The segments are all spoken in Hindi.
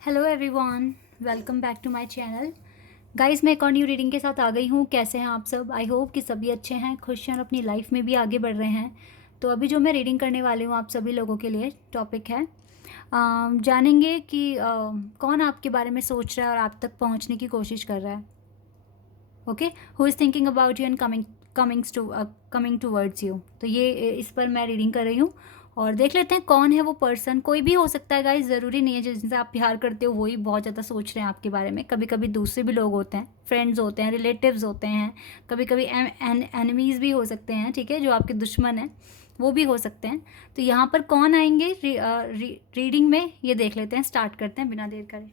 Hello everyone, welcome back to my channel. Guys, मैं एक और न्यू रीडिंग के साथ आ गई हूँ। कैसे हैं आप सब? आई होप कि सभी अच्छे हैं, खुश हैं और अपनी लाइफ में भी आगे बढ़ रहे हैं। तो अभी जो मैं रीडिंग करने वाली हूँ आप सभी लोगों के लिए टॉपिक है जानेंगे कि कौन आपके बारे में सोच रहा है और आप तक पहुँचने की कोशिश कर रहा है। Okay, who is thinking about you and coming towards you. तो ये इस पर मैं रीडिंग कर रही हूँ और देख लेते हैं कौन है वो पर्सन। कोई भी हो सकता है गाइस, ज़रूरी नहीं है जिनसे आप प्यार करते हो वही बहुत ज़्यादा सोच रहे हैं आपके बारे में। कभी कभी दूसरे भी लोग होते हैं, फ्रेंड्स होते हैं, रिलेटिव्स होते हैं, कभी कभी एनिमीज़ भी हो सकते हैं, ठीक है, जो आपके दुश्मन हैं वो भी हो सकते हैं। तो यहाँ पर कौन आएंगे रीडिंग में, ये देख लेते हैं। स्टार्ट करते हैं बिना देर करे।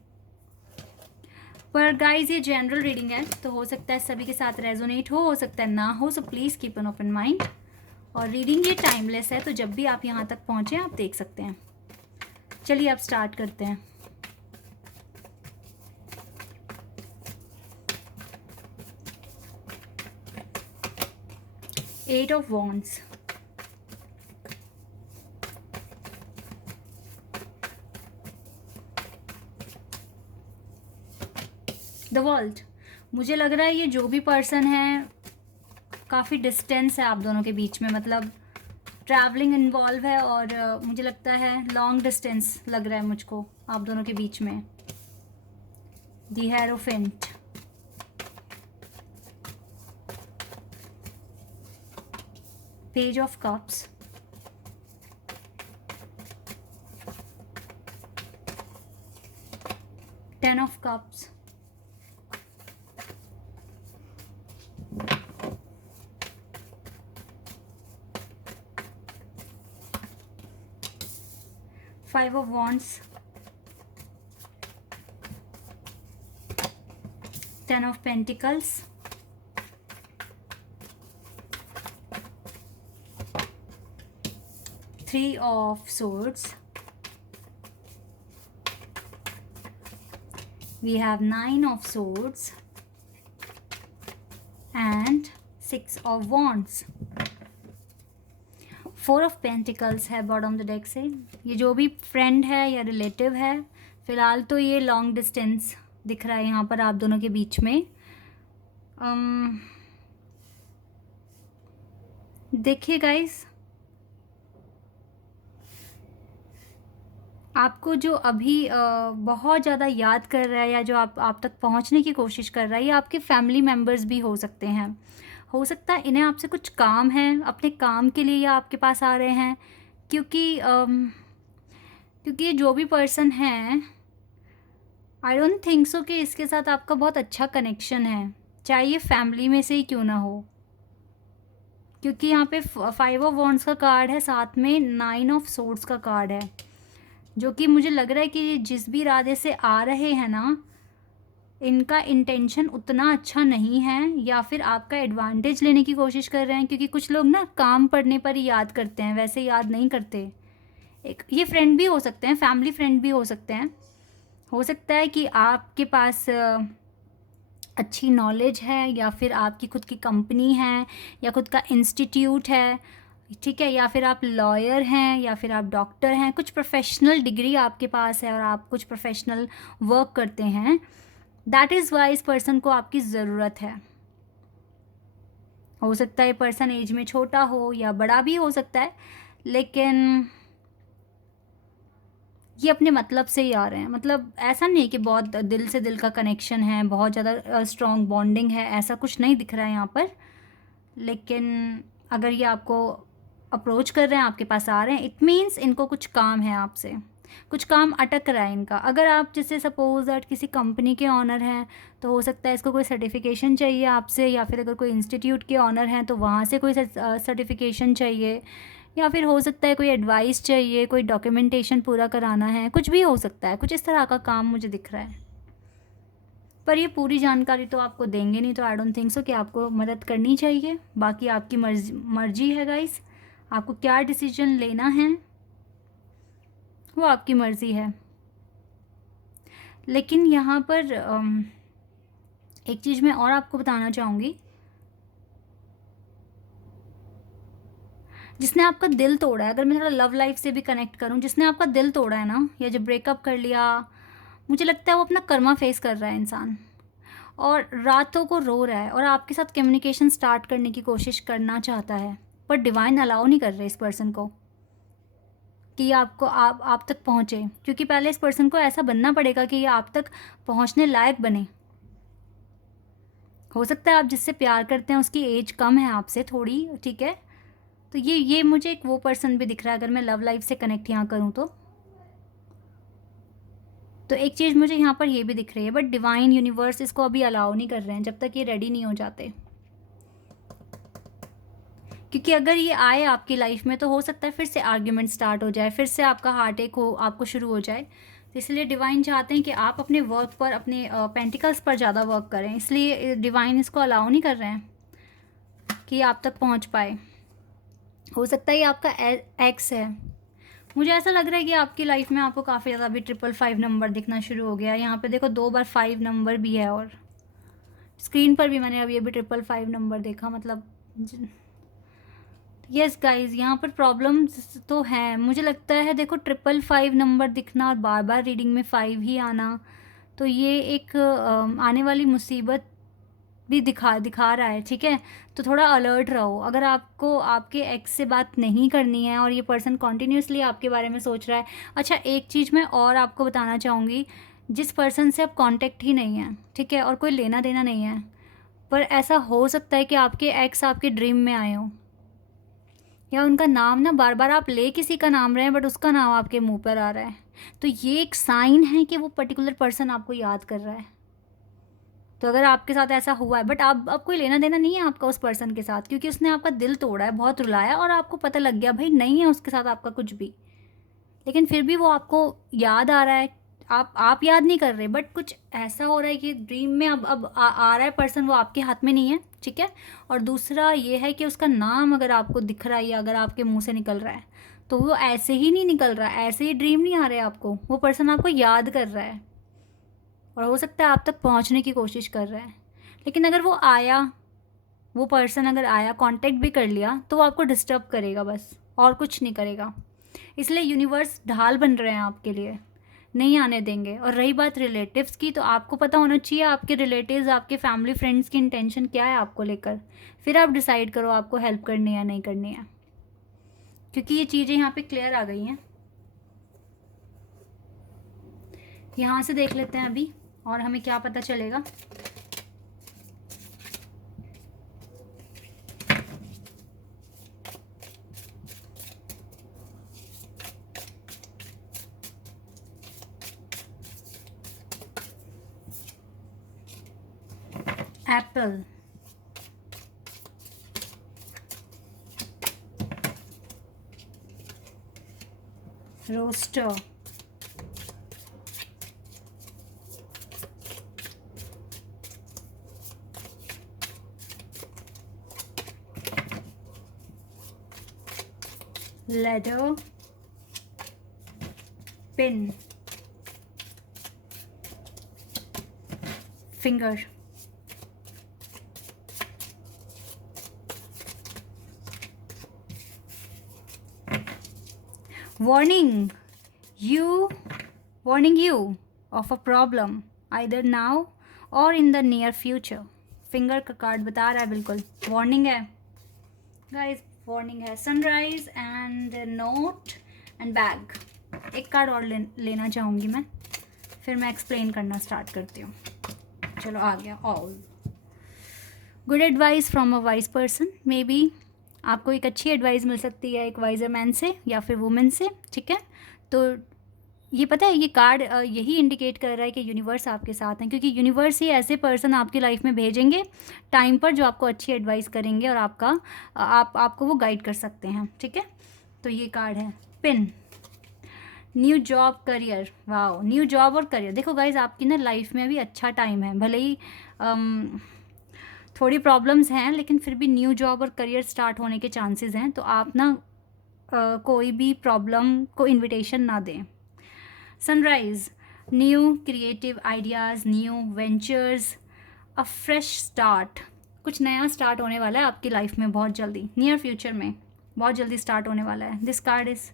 पर गाइज ये जनरल रीडिंग है, तो हो सकता है सभी के साथ रेजोनेट हो सकता है ना हो, so please keep an open mind. और रीडिंग ये टाइमलेस है, तो जब भी आप यहाँ तक पहुँचे आप देख सकते हैं। चलिए अब स्टार्ट करते हैं। Eight of wands, the world. मुझे लग रहा है ये जो भी पर्सन है, काफ़ी डिस्टेंस है आप दोनों के बीच में, मतलब ट्रैवलिंग इन्वॉल्व है और मुझे लगता है लॉन्ग डिस्टेंस लग रहा है मुझको आप दोनों के बीच में। The hierophant, page of cups, ten of cups, five of wands, ten of pentacles, three of swords, we have nine of swords and six of wands, four of pentacles है बॉटम द डेक से। ये जो भी फ्रेंड है या रिलेटिव है, फिलहाल तो ये लॉन्ग डिस्टेंस दिख रहा है यहाँ पर आप दोनों के बीच में। देखिए गाइस, आपको जो अभी बहुत ज़्यादा याद कर रहा है या जो आप तक पहुँचने की कोशिश कर रहा है, ये आपके फैमिली मेम्बर्स भी हो सकते हैं। हो सकता है इन्हें आपसे कुछ काम है, अपने काम के लिए या आपके पास आ रहे हैं, क्योंकि ये जो भी पर्सन है, आई डोंट थिंक सो कि इसके साथ आपका बहुत अच्छा कनेक्शन है, चाहे ये फैमिली में से ही क्यों ना हो। क्योंकि यहाँ पे फाइव ऑफ वॉन्ड्स का कार्ड है, साथ में नाइन ऑफ सोर्ड्स का कार्ड है, जो कि मुझे लग रहा है कि जिस भी इरादे से आ रहे हैं ना, इनका इंटेंशन उतना अच्छा नहीं है, या फिर आपका एडवांटेज लेने की कोशिश कर रहे हैं। क्योंकि कुछ लोग ना काम पड़ने पर ही याद करते हैं, वैसे याद नहीं करते। एक ये फ्रेंड भी हो सकते हैं, फैमिली फ्रेंड भी हो सकते हैं। हो सकता है कि आपके पास अच्छी नॉलेज है, या फिर आपकी खुद की कंपनी है, या खुद का इंस्टीट्यूट है, ठीक है, या फिर आप लॉयर हैं, या फिर आप डॉक्टर हैं, कुछ प्रोफेशनल डिग्री आपके पास है और आप कुछ प्रोफेशनल वर्क करते हैं। दैट इज़ वाई इस पर्सन को आपकी ज़रूरत है। हो सकता है ये पर्सन एज में छोटा हो या बड़ा भी हो सकता है, लेकिन ये अपने मतलब से ही आ रहे हैं। मतलब ऐसा नहीं कि बहुत दिल से दिल का कनेक्शन है, बहुत ज़्यादा स्ट्रॉन्ग बॉन्डिंग है, ऐसा कुछ नहीं दिख रहा है यहाँ पर। लेकिन अगर ये आपको अप्रोच कर रहे हैं, आपके पास आ रहे हैं, इट मीन्स इनको कुछ काम है आपसे, कुछ काम अटक रहा है इनका। अगर आप जैसे सपोज दैट किसी कंपनी के ऑनर हैं, तो हो सकता है इसको कोई सर्टिफिकेशन चाहिए आपसे, या फिर अगर कोई इंस्टीट्यूट के ऑनर हैं तो वहाँ से कोई सर्टिफिकेशन चाहिए, या फिर हो सकता है कोई एडवाइस चाहिए, कोई डॉक्यूमेंटेशन पूरा कराना है, कुछ भी हो सकता है। कुछ इस तरह का काम मुझे दिख रहा है, पर ये पूरी जानकारी तो आपको देंगे नहीं, तो आई डोंट थिंक सो कि आपको मदद करनी चाहिए। बाकी आपकी मर्जी है गाइस, आपको क्या डिसीजन लेना है वो आपकी मर्ज़ी है। लेकिन यहाँ पर एक चीज़ मैं और आपको बताना चाहूँगी, जिसने आपका दिल तोड़ा है, अगर मैं थोड़ा लव लाइफ से भी कनेक्ट करूँ, जिसने आपका दिल तोड़ा है ना, या जो ब्रेकअप कर लिया, मुझे लगता है वो अपना कर्मा फेस कर रहा है इंसान, और रातों को रो रहा है और आपके साथ कम्युनिकेशन स्टार्ट करने की कोशिश करना चाहता है, पर डिवाइन अलाउ नहीं कर रहे इस पर्सन को कि आपको आप तक पहुँचे, क्योंकि पहले इस पर्सन को ऐसा बनना पड़ेगा कि ये आप तक पहुँचने लायक बने। हो सकता है आप जिससे प्यार करते हैं उसकी एज कम है आपसे थोड़ी, ठीक है। तो ये मुझे एक वो पर्सन भी दिख रहा है, अगर मैं लव लाइफ से कनेक्ट यहाँ करूँ तो एक चीज़ मुझे यहाँ पर ये भी दिख रही है, बट डिवाइन यूनिवर्स इसको अभी अलाउ नहीं कर रहे हैं जब तक ये रेडी नहीं हो जाते, क्योंकि अगर ये आए आपकी लाइफ में तो हो सकता है फिर से आर्ग्यूमेंट स्टार्ट हो जाए, फिर से आपका हार्ट एक हो आपको शुरू हो जाए। तो इसलिए डिवाइन चाहते हैं कि आप अपने वर्क पर, अपने पेंटिकल्स पर ज़्यादा वर्क करें, इसलिए डिवाइन इसको अलाउ नहीं कर रहे हैं कि आप तक पहुँच पाए। हो सकता है ये आपका एक्स है। मुझे ऐसा लग रहा है कि आपकी लाइफ में आपको काफ़ी ज़्यादा अभी 555 नंबर दिखना शुरू हो गया। यहाँ पे देखो 2 बार 5 नंबर भी है, और स्क्रीन पर भी मैंने अभी 555 नंबर देखा, मतलब यस गाइस, यहाँ पर प्रॉब्लम्स तो हैं। मुझे लगता है देखो 555 नंबर दिखना और बार बार रीडिंग में 5 ही आना, तो ये एक आने वाली मुसीबत भी दिखा रहा है, ठीक है। तो थोड़ा अलर्ट रहो। अगर आपको आपके एक्स से बात नहीं करनी है और ये पर्सन कॉन्टीन्यूसली आपके बारे में सोच रहा है। अच्छा, एक चीज़ मैं और आपको बताना चाहूँगी, जिस पर्सन से आप कांटेक्ट ही नहीं है, ठीक है, और कोई लेना देना नहीं है, पर ऐसा हो सकता है कि आपके एक्स आपके ड्रीम में आए हों, या उनका नाम ना बार बार आप ले किसी का नाम रहे हैं बट उसका नाम आपके मुंह पर आ रहा है, तो ये एक साइन है कि वो पर्टिकुलर पर्सन आपको याद कर रहा है। तो अगर आपके साथ ऐसा हुआ है, बट आप अब कोई लेना देना नहीं है आपका उस पर्सन के साथ, क्योंकि उसने आपका दिल तोड़ा है, बहुत रुलाया, और आपको पता लग गया भाई नहीं है उसके साथ आपका कुछ भी, लेकिन फिर भी वो आपको याद आ रहा है। आप याद नहीं कर रहे, बट कुछ ऐसा हो रहा है कि ड्रीम में अब आ रहा है पर्सन, वो आपके हाथ में नहीं है, ठीक है। और दूसरा ये है कि उसका नाम अगर आपको दिख रहा है या अगर आपके मुंह से निकल रहा है, तो वो ऐसे ही नहीं निकल रहा है, ऐसे ही ड्रीम नहीं आ रहे आपको, वो पर्सन आपको याद कर रहा है और हो सकता है आप तक पहुंचने की कोशिश कर रहा है। लेकिन अगर वो आया, वो पर्सन अगर आया, कांटेक्ट भी कर लिया, तो वो आपको डिस्टर्ब करेगा बस, और कुछ नहीं करेगा। इसलिए यूनिवर्स ढाल बन रहे हैं आपके लिए, नहीं आने देंगे। और रही बात रिलेटिव्स की, तो आपको पता होना चाहिए आपके रिलेटिव्स, आपके फैमिली फ्रेंड्स की इंटेंशन क्या है आपको लेकर, फिर आप डिसाइड करो आपको हेल्प करनी है या नहीं करनी है, क्योंकि ये चीज़ें यहाँ पे क्लियर आ गई हैं। यहाँ से देख लेते हैं अभी और हमें क्या पता चलेगा। Apple, rooster, ladder, pin, finger, warning you of a problem either now or in the near future। Finger का कार्ड बता रहा है, बिल्कुल वार्निंग है गाइस, वार्निंग है। Sunrise and note and bag. एक कार्ड और लेना चाहूँगी मैं, फिर मैं एक्सप्लेन करना स्टार्ट करती हूँ। चलो आ गया। All good advice from a wise person. May be आपको एक अच्छी एडवाइस मिल सकती है एक वाइजर मैन से या फिर वुमेन से, ठीक है। तो ये पता है, ये कार्ड यही इंडिकेट कर रहा है कि यूनिवर्स आपके साथ हैं, क्योंकि यूनिवर्स ही ऐसे पर्सन आपकी लाइफ में भेजेंगे टाइम पर जो आपको अच्छी एडवाइस करेंगे और आपको वो गाइड कर सकते हैं, ठीक है। तो ये कार्ड है pin, new job career. Wow, new job और करियर। देखो गाइज, आपकी ना लाइफ में अभी अच्छा टाइम है, भले ही थोड़ी प्रॉब्लम्स हैं, लेकिन फिर भी न्यू जॉब और करियर स्टार्ट होने के चांसेस हैं। तो आप ना कोई भी प्रॉब्लम को इनविटेशन ना दें। Sunrise, new creative ideas, new ventures, अ फ्रेश स्टार्ट। कुछ नया स्टार्ट होने वाला है आपकी लाइफ में बहुत जल्दी, नियर फ्यूचर में बहुत जल्दी स्टार्ट होने वाला है। This card is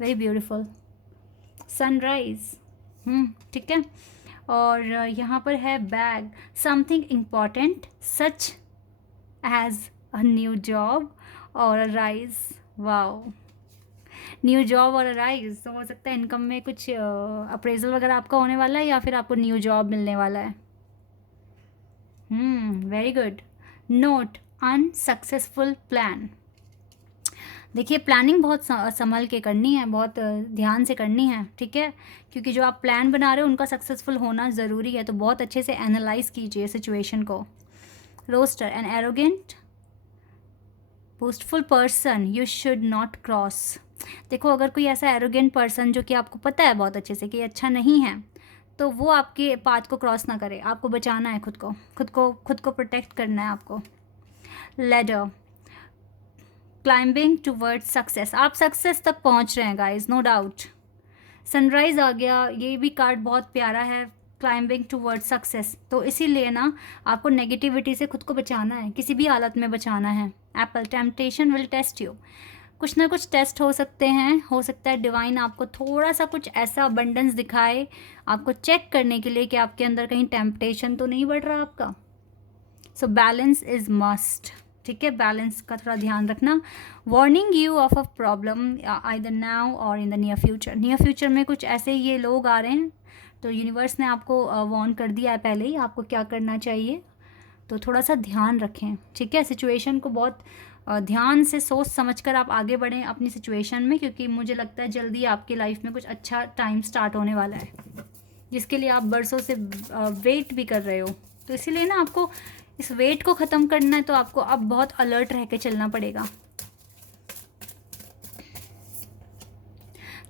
very beautiful. Sunrise, ठीक है। और यहाँ पर है bag, something important such as a new job or a raise. Wow, new job or a rise, तो हो सकता है इनकम में कुछ अप्रेजल वगैरह आपका होने वाला है, या फिर आपको न्यू जॉब मिलने वाला है। Very good. Note, unsuccessful plan. देखिए, प्लानिंग बहुत संभल के करनी है, बहुत ध्यान से करनी है, ठीक है, क्योंकि जो आप प्लान बना रहे हो उनका सक्सेसफुल होना ज़रूरी है, तो बहुत अच्छे से एनालाइज कीजिए सिचुएशन को। Rooster, an arrogant boastful person you should not cross. देखो, अगर कोई ऐसा एरोगेंट पर्सन जो कि आपको पता है बहुत अच्छे से कि अच्छा नहीं है, तो वो आपके पाथ को क्रॉस ना करे। आपको बचाना है खुद को प्रोटेक्ट करना है आपको। लेडर, क्लाइंबिंग टूवर्ड्स सक्सेस, आप सक्सेस तक पहुंच रहे हैं गाइज, नो डाउट। सनराइज आ गया, ये भी कार्ड बहुत प्यारा है, क्लाइंबिंग टूवर्ड्स सक्सेस। तो इसीलिए ना आपको नेगेटिविटी से खुद को बचाना है, किसी भी हालत में बचाना है। Apple, temptation will test you, कुछ ना कुछ टेस्ट हो सकते हैं, हो सकता है डिवाइन आपको थोड़ा सा कुछ ऐसा अबंडेंस दिखाए, आपको चेक करने के लिए कि आपके अंदर कहीं टेम्पटेशन तो नहीं बढ़ रहा आपका। सो बैलेंस इज मस्ट, ठीक है, बैलेंस का थोड़ा ध्यान रखना। Warning you of a problem either now or in the near future. Near future में कुछ ऐसे ये लोग आ रहे हैं, तो यूनिवर्स ने आपको वार्न कर दिया है पहले ही आपको क्या करना चाहिए, तो थोड़ा सा ध्यान रखें, ठीक है। सिचुएशन को बहुत ध्यान से सोच समझकर आप आगे बढ़ें अपनी सिचुएशन में, क्योंकि मुझे लगता है जल्दी आपकी लाइफ में कुछ अच्छा टाइम स्टार्ट होने वाला है, जिसके लिए आप बरसों से वेट भी कर रहे हो। तो इसीलिए ना आपको इस वेट को ख़त्म करना है, तो आपको अब बहुत अलर्ट रह के चलना पड़ेगा।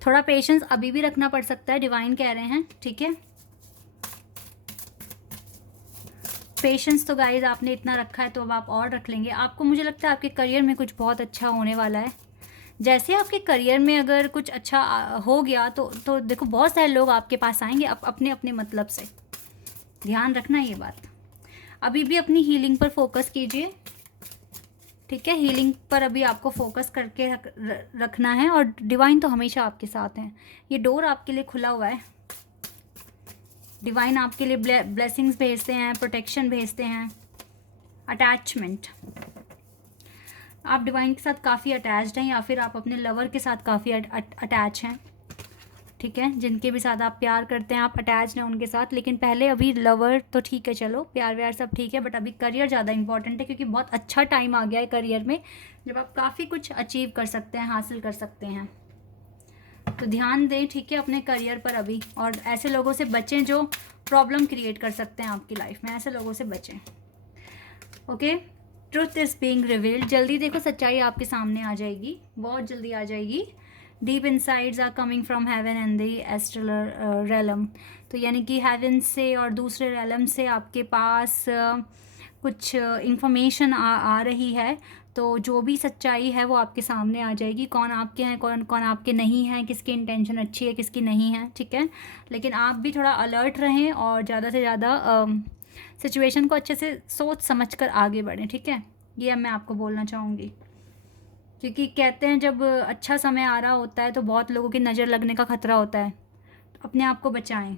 थोड़ा पेशेंस अभी भी रखना पड़ सकता है, डिवाइन कह रहे हैं, ठीक है। पेशेंस तो गाइज आपने इतना रखा है, तो अब आप और रख लेंगे। आपको, मुझे लगता है आपके करियर में कुछ बहुत अच्छा होने वाला है। जैसे आपके करियर में अगर कुछ अच्छा हो गया, तो देखो बहुत सारे लोग आपके पास आएंगे अपने अपने मतलब से, ध्यान रखना ये बात। अभी भी अपनी हीलिंग पर फोकस कीजिए, ठीक है, हीलिंग पर अभी आपको फोकस करके रखना है, और डिवाइन तो हमेशा आपके साथ हैं। ये डोर आपके लिए खुला हुआ है, डिवाइन आपके लिए ब्लेसिंग्स भेजते हैं, प्रोटेक्शन भेजते हैं, अटैचमेंट। आप डिवाइन के साथ काफ़ी अटैच्ड हैं, या फिर आप अपने लवर के साथ काफ़ी अटैच हैं, ठीक है, जिनके भी साथ आप प्यार करते हैं आप अटैच हैं उनके साथ। लेकिन पहले अभी लवर तो ठीक है, चलो प्यार व्यार सब ठीक है, बट अभी करियर ज़्यादा इंपॉर्टेंट है, क्योंकि बहुत अच्छा टाइम आ गया है करियर में, जब आप काफ़ी कुछ अचीव कर सकते हैं, हासिल कर सकते हैं। तो ध्यान दें, ठीक है, अपने करियर पर अभी, और ऐसे लोगों से बचें जो प्रॉब्लम क्रिएट कर सकते हैं आपकी लाइफ में, ऐसे लोगों से बचें। Okay, truth is being revealed, जल्दी देखो सच्चाई आपके सामने आ जाएगी, बहुत जल्दी आ जाएगी। Deep insides are coming from heaven and the astral realm, तो यानी कि हेवन से और दूसरे रेलम से आपके पास कुछ इंफॉर्मेशन आ रही है, तो जो भी सच्चाई है वो आपके सामने आ जाएगी। कौन आपके हैं, कौन कौन आपके नहीं हैं, किसकी इंटेंशन अच्छी है, किसकी नहीं है, ठीक है। लेकिन आप भी थोड़ा अलर्ट रहें, और ज़्यादा से ज़्यादा सिचुएशन को अच्छे से सोच समझ कर आगे बढ़ें, ठीक है, ये मैं आपको बोलना चाहूँगी। क्योंकि कहते हैं जब अच्छा समय आ रहा होता है तो बहुत लोगों की नज़र लगने का खतरा होता है, तो अपने आप को बचाएं।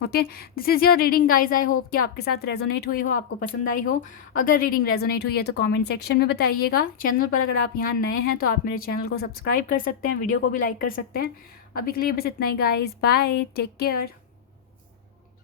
Okay, this is your reading guys, I hope कि आपके साथ रेजोनेट हुई हो, आपको पसंद आई हो। अगर रीडिंग रेजोनेट हुई है तो कमेंट सेक्शन में बताइएगा। चैनल पर अगर आप यहाँ नए हैं तो आप मेरे चैनल को सब्सक्राइब कर सकते हैं, वीडियो को भी लाइक कर सकते हैं। अभी के लिए बस इतना ही गाइज, बाय, टेक केयर।